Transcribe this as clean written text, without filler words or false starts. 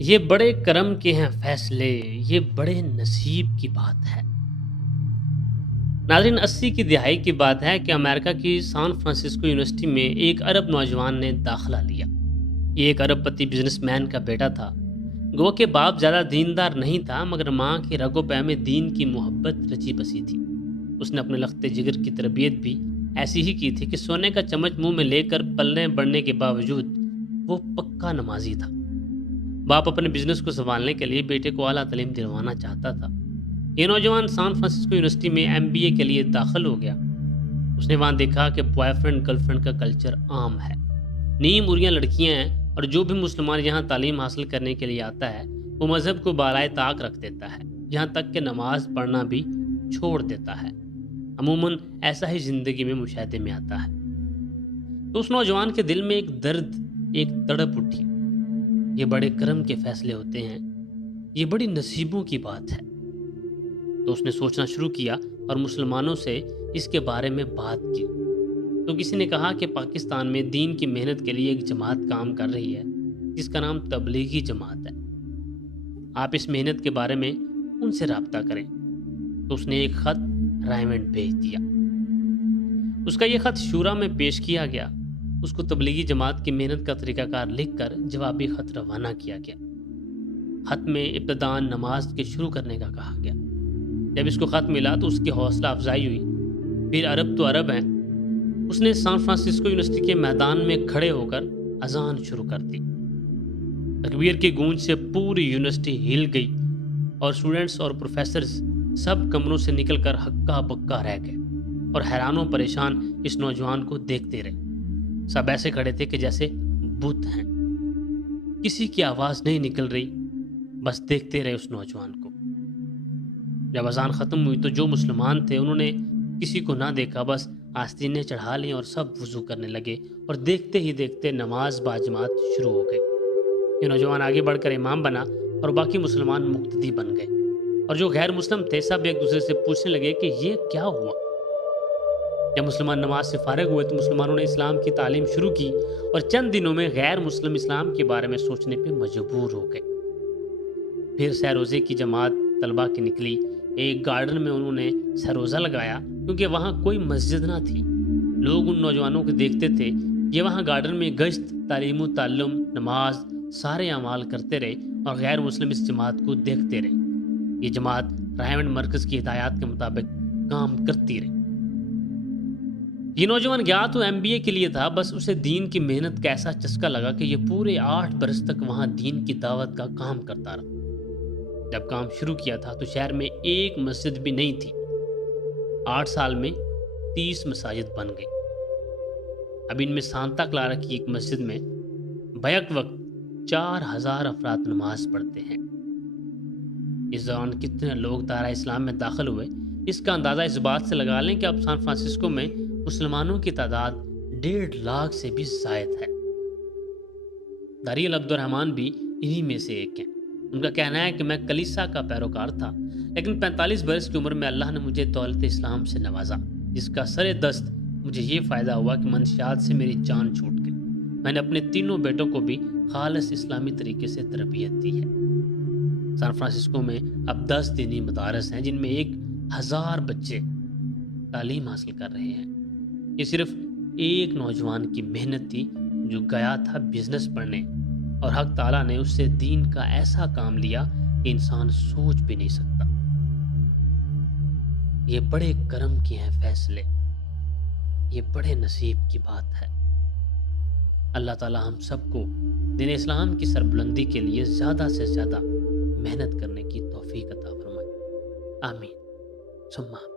یہ بڑے کرم کے ہیں فیصلے، یہ بڑے نصیب کی بات ہے۔ ناظرین، 80 کی دہائی کی بات ہے کہ امریکہ کی سان فرانسسکو یونیورسٹی میں ایک عرب نوجوان نے داخلہ لیا۔ یہ ایک ارب پتی بزنس مین کا بیٹا تھا۔ گو کہ باپ زیادہ دیندار نہیں تھا، مگر ماں کی رگ و پے میں دین کی محبت رچی بسی تھی۔ اس نے اپنے لخت جگر کی تربیت بھی ایسی ہی کی تھی کہ سونے کا چمچ منہ میں لے کر پلنے بڑھنے کے باوجود وہ پکا نمازی تھا۔ باپ اپنے بزنس کو سنبھالنے کے لیے بیٹے کو اعلیٰ تعلیم دلوانا چاہتا تھا۔ یہ نوجوان سان فرانسسکو یونیورسٹی میں MBA کے لیے داخل ہو گیا۔ اس نے وہاں دیکھا کہ بوائے فرینڈ گرل فرینڈ کا کلچر عام ہے، نیم اریاں لڑکیاں ہیں، اور جو بھی مسلمان یہاں تعلیم حاصل کرنے کے لیے آتا ہے وہ مذہب کو بالائے طاق رکھ دیتا ہے، یہاں تک کہ نماز پڑھنا بھی چھوڑ دیتا ہے۔ عموماً ایسا ہی زندگی میں مشاہدے میں آتا ہے۔ تو اس نوجوان کے دل میں ایک درد، ایک تڑپ اٹھی۔ یہ بڑے کرم کے فیصلے ہوتے ہیں، یہ بڑی نصیبوں کی بات ہے۔ تو اس نے سوچنا شروع کیا اور مسلمانوں سے اس کے بارے میں بات کی۔ تو کسی نے کہا کہ پاکستان میں دین کی محنت کے لیے ایک جماعت کام کر رہی ہے جس کا نام تبلیغی جماعت ہے، آپ اس محنت کے بارے میں ان سے رابطہ کریں۔ تو اس نے ایک خط رائمنڈ بھیج دیا۔ اس کا یہ خط شورا میں پیش کیا گیا۔ اس کو تبلیغی جماعت کی محنت کا طریقہ کار لکھ کر جوابی خط روانہ کیا گیا۔ خط میں ابتداءً نماز کے شروع کرنے کا کہا گیا۔ جب اس کو خط ملا تو اس کی حوصلہ افزائی ہوئی۔ پھر عرب تو عرب ہیں، اس نے سان فرانسسکو یونیورسٹی کے میدان میں کھڑے ہو کر اذان شروع کر دی۔ تکبیر کی گونج سے پوری یونیورسٹی ہل گئی اور اسٹوڈنٹس اور پروفیسرز سب کمروں سے نکل کر ہکا بکا رہ گئے اور حیران و پریشان اس نوجوان کو دیکھتے رہے۔ سب ایسے کھڑے تھے کہ جیسے بت ہیں، کسی کی آواز نہیں نکل رہی، بس دیکھتے رہے اس نوجوان کو۔ جب اذان ختم ہوئی تو جو مسلمان تھے انہوں نے کسی کو نہ دیکھا، بس آستینیں چڑھا لیں اور سب وضو کرنے لگے، اور دیکھتے ہی دیکھتے نماز باجماعت شروع ہو گئی۔ یہ نوجوان آگے بڑھ کر امام بنا اور باقی مسلمان مقتدی بن گئے، اور جو غیر مسلم تھے سب ایک دوسرے سے پوچھنے لگے کہ یہ کیا ہوا۔ جب مسلمان نماز سے فارغ ہوئے تو مسلمانوں نے اسلام کی تعلیم شروع کی، اور چند دنوں میں غیر مسلم اسلام کے بارے میں سوچنے پہ مجبور ہو گئے۔ پھر سہروزے کی جماعت طلبہ کی نکلی۔ ایک گارڈن میں انہوں نے سہروزہ لگایا کیونکہ وہاں کوئی مسجد نہ تھی۔ لوگ ان نوجوانوں کو دیکھتے تھے، یہ وہاں گارڈن میں گشت، تعلیم و تعلم، نماز، سارے اعمال کرتے رہے، اور غیر مسلم اس جماعت کو دیکھتے رہے۔ یہ جماعت رائمنڈ مرکز کی ہدایات کے مطابق کام کرتی رہی۔ یہ نوجوان گیا تو MBA کے لیے تھا، بس اسے دین کی محنت کا ایسا چسکا لگا کہ یہ پورے 8 برس تک وہاں دین کی دعوت کا کام کرتا رہا۔ جب کام شروع کیا تھا تو شہر میں ایک مسجد بھی نہیں تھی۔ 8 سال میں 30 مساجد بن گئی۔ اب ان میں سانتا کلارا کی ایک مسجد میں بیک وقت 4000 افراد نماز پڑھتے ہیں۔ اس دوران کتنے لوگ دائرہ اسلام میں داخل ہوئے، اس کا اندازہ اس بات سے لگا لیں کہ اب سان فرانسسکو میں مسلمانوں کی تعداد 1.5 لاکھ سے بھی زائد ہے۔ داریل عبدالرحمن بھی انہی میں سے ایک ہیں۔ ان کا کہنا ہے کہ میں کلیسا کا پیروکار تھا، لیکن 45 برس کی عمر میں اللہ نے مجھے دولت اسلام سے نوازا، جس کا سر دست مجھے یہ فائدہ ہوا کہ منشیات سے میری جان چھوٹ گئی۔ میں نے اپنے تینوں بیٹوں کو بھی خالص اسلامی طریقے سے تربیت دی ہے۔ سان فرانسسکو میں اب 10 دینی مدارس ہیں جن میں 1000 بچے تعلیم حاصل کر رہے ہیں۔ یہ صرف ایک نوجوان کی محنت تھی جو گیا تھا بزنس پڑھنے، اور حق تعالیٰ نے اس سے دین کا ایسا کام لیا کہ انسان سوچ بھی نہیں سکتا۔ یہ بڑے کرم کے ہیں فیصلے، یہ بڑے نصیب کی بات ہے۔ اللہ تعالیٰ ہم سب کو دین اسلام کی سربلندی کے لیے زیادہ سے زیادہ محنت کرنے کی توفیق عطا فرمائے۔ آمین ثم آمین۔